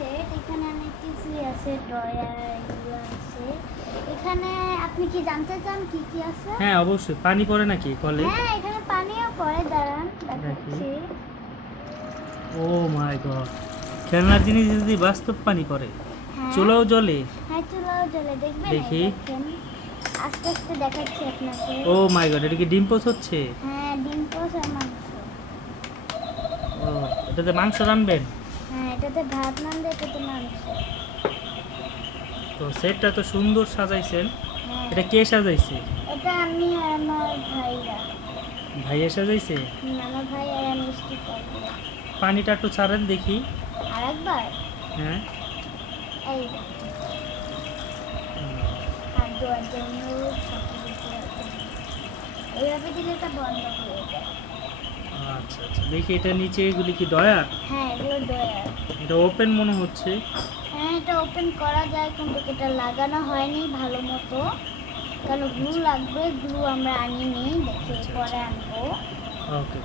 Set, এখানে অনেক কিছুই আছে, ড্রয়ার এগুলো আছে। এখানে আপনি কি জানতে চান কি কি আছে? হ্যাঁ অবশ্যই। পানি পড়ে নাকি কলে? হ্যাঁ, এখানে পানিও পড়ে, দাঁড়ান দেখাচ্ছি। ও মাই গড, খেলনার জিনিস যদি বাস্তব পানি পড়ে, হ্যাঁ চুলাও জ্বলে? হ্যাঁ, চুলাও জ্বলে, দেখবেন এই দেখি। দেখেন, আস্তে আস্তে দেখাচ্ছি আপনাকে। ও মাই গড, এটা কি ডিম পোচ হচ্ছে? হ্যাঁ, ডিম পোচ আর মাংস। ও, এটাতে মাংস রানবেন? হ্যাঁ, এটাতে ভাত নাড়বে, এটাতে মাংস। তো সেটটা তো সুন্দর সাজাইছেন। হ্যাঁ, এটা কে সাজাইছে? এটা আমি আর আমার ভাইরা। ভাইয়া সাজাইছে? আমার ভাই আর আমি মিষ্টি করবো। পানিটা একটু ছাড়েন দেখি। আর একবার হ্যাঁ। এই দেখেন, হাত ধোয়ার জন্য সব কিছু আছে। এইভাবে দিলে এটা বন্ধ হয়ে যায়। আচ্ছা আচ্ছা, দেখি এটা নিচে এগুলি কি ডয়ার? হ্যাঁ, এগুলো ডয়ার। এটা ওপেন মনে হচ্ছে। হ্যাঁ, এটা ওপেন করা যায়, কিন্তু এটা লাগানো হয়নি ভালো মতো, কারণ গ্লু লাগবে। গ্লু আমরা আনিনি, দেখে আচ্ছা, পরে আনবো। ওকে।